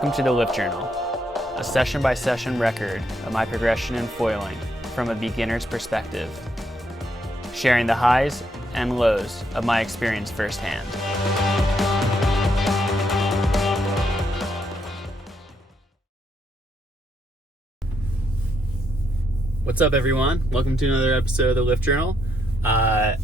Welcome to the Lift Journal, a session-by-session record of my progression in foiling from a beginner's perspective, sharing the highs and lows of my experience firsthand. What's up, everyone? Welcome to another episode of the Lift Journal. I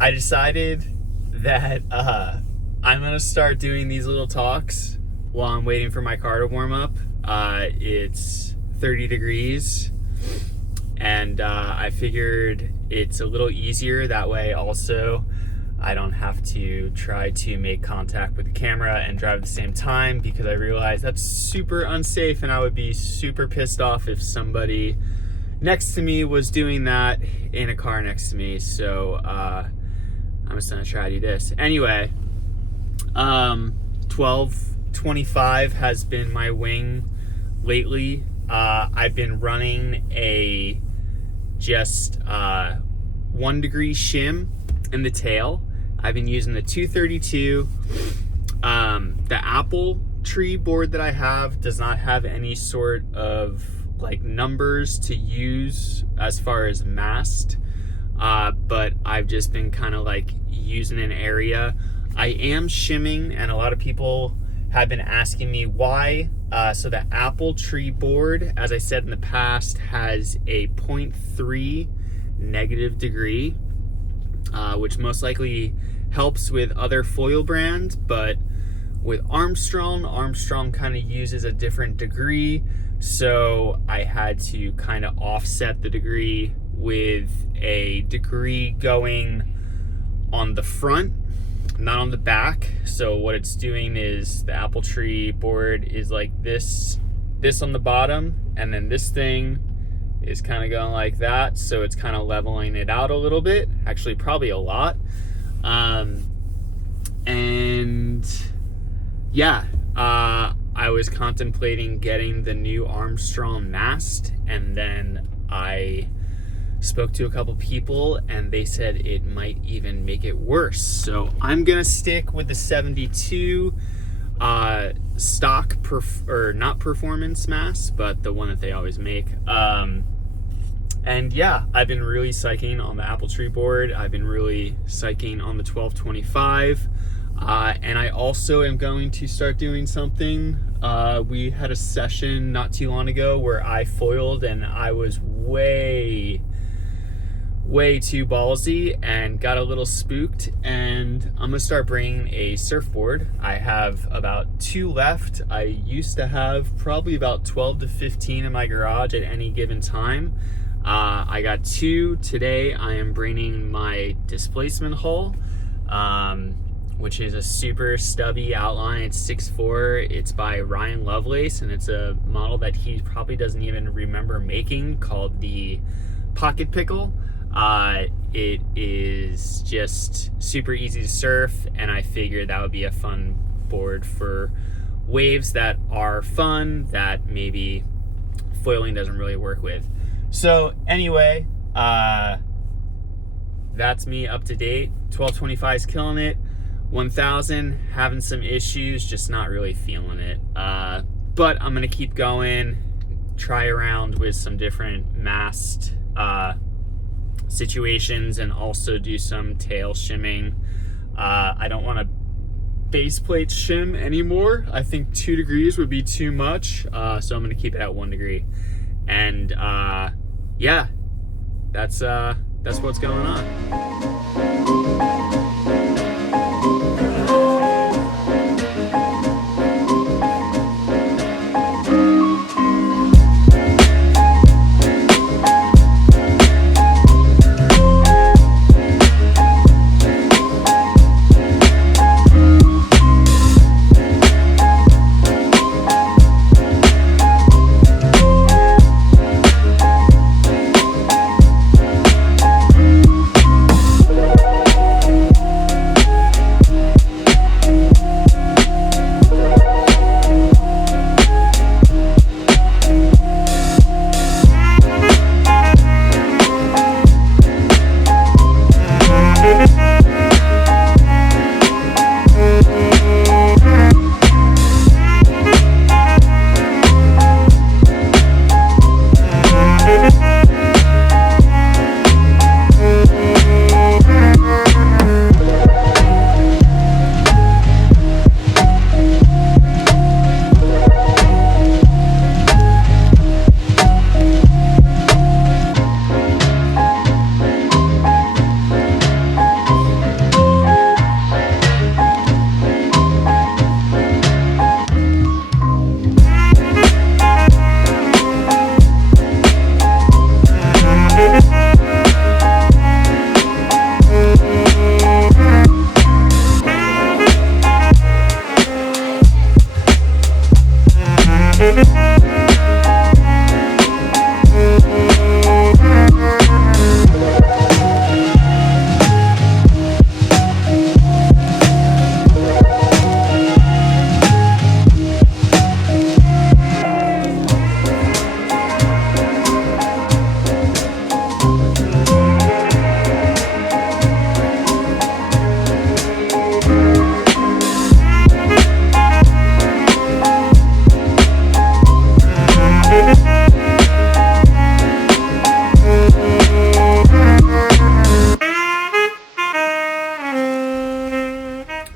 decided that I'm going to start doing these little talks while I'm waiting for my car to warm up. It's 30 degrees, and I figured it's a little easier that way. Also, I don't have to try to make contact with the camera and drive at the same time, because I realize that's super unsafe, and I would be super pissed off if somebody next to me was doing that in a car next to me. So I'm just gonna try to do this. Anyway, 1225 has been my wing lately. I've been running a just 1 degree shim in the tail. I've been using the 232. The apple tree board that I have does not have any sort of like numbers to use as far as mast, but I've just been kind of like using an area. I am shimming, and a lot of people have been asking me why. So the apple tree board, as I said in the past, has a 0.3 negative degree, which most likely helps with other foil brands, but with Armstrong kind of uses a different degree. So I had to kind of offset the degree with a degree going on the front, not on the back. So what it's doing is the apple tree board is like this on the bottom, and then this thing is kind of going like that. So it's kind of leveling it out a little bit, actually probably a lot. And yeah, I was contemplating getting the new Armstrong Mast, and then I spoke to a couple people and they said it might even make it worse. So I'm gonna stick with the 72 stock or not performance mast, but the one that they always make. And yeah, I've been really psyching on the apple tree board. I've been really psyching on the 1225. And I also am going to start doing something. We had a session not too long ago where I foiled, and I was way too ballsy and got a little spooked, and I'm gonna start bringing a surfboard. I have about 2 left. I used to have probably about 12 to 15 in my garage at any given time. I got 2 today. I am bringing my displacement hull, which is a super stubby outline. It's 6'4". It's by Ryan Lovelace, and it's a model that he probably doesn't even remember making, called the Pocket Pickle. It is just super easy to surf, and I figured that would be a fun board for waves that are fun, that maybe foiling doesn't really work with. So anyway, that's me up to date. 1225 is killing it. 1000 having some issues, just not really feeling it. But I'm gonna keep going, try around with some different mast situations, and also do some tail shimming. I don't want to base plate shim anymore. I think 2 degrees would be too much, so I'm gonna keep it at 1 degree. And yeah, that's what's going on.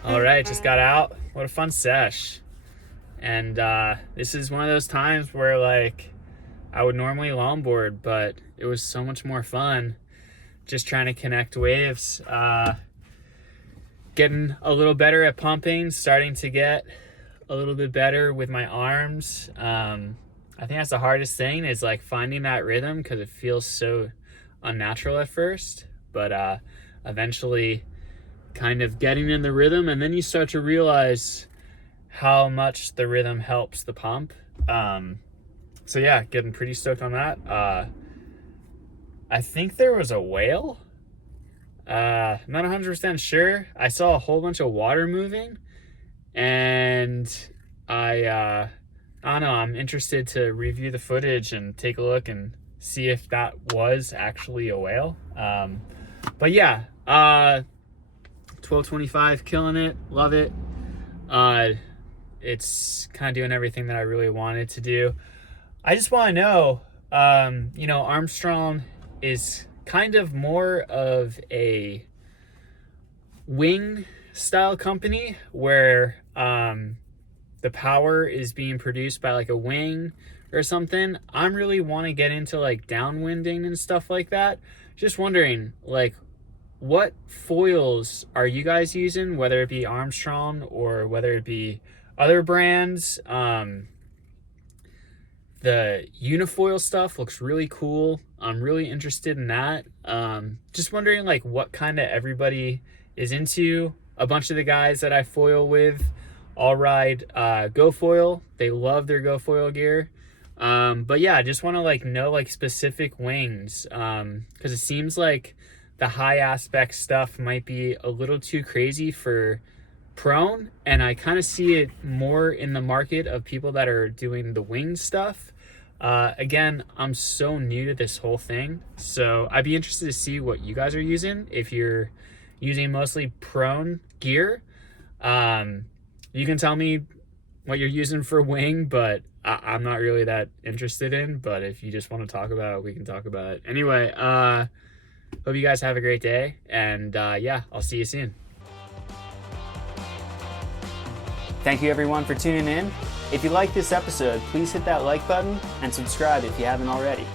All right, just got out. What a fun sesh. And this is one of those times where like I would normally longboard, but it was so much more fun just trying to connect waves. Getting a little better at pumping, starting to get a little bit better with my arms. I think that's the hardest thing, is like finding that rhythm, because it feels so unnatural at first, but eventually kind of getting in the rhythm, and then you start to realize how much the rhythm helps the pump. So yeah, getting pretty stoked on that. I think there was a whale. I'm not 100% sure. I saw a whole bunch of water moving, and I don't know, I'm interested to review the footage and take a look and see if that was actually a whale. But yeah, 1225, killing it, love it. It's kind of doing everything that I really wanted to do. I just want to know, Armstrong is kind of more of a wing style company where the power is being produced by like a wing or something. I'm really want to get into like downwinding and stuff like that. Just wondering, like, what foils are you guys using, whether it be Armstrong or whether it be other brands? The unifoil stuff looks really cool. I'm really interested in that. Just wondering like what kind of everybody is into. A bunch of the guys that I foil with all ride GoFoil. They love their GoFoil gear. But yeah, I just want to like know like specific wings, because it seems like the high aspect stuff might be a little too crazy for prone, and I kind of see it more in the market of people that are doing the wing stuff. Again, I'm so new to this whole thing, so I'd be interested to see what you guys are using. If you're using mostly prone gear, you can tell me what you're using for wing, but I'm not really that interested in. But if you just want to talk about it, we can talk about it. Anyway, hope you guys have a great day, and yeah, I'll see you soon. Thank you everyone for tuning in. If you like this episode, please hit that like button and subscribe if you haven't already.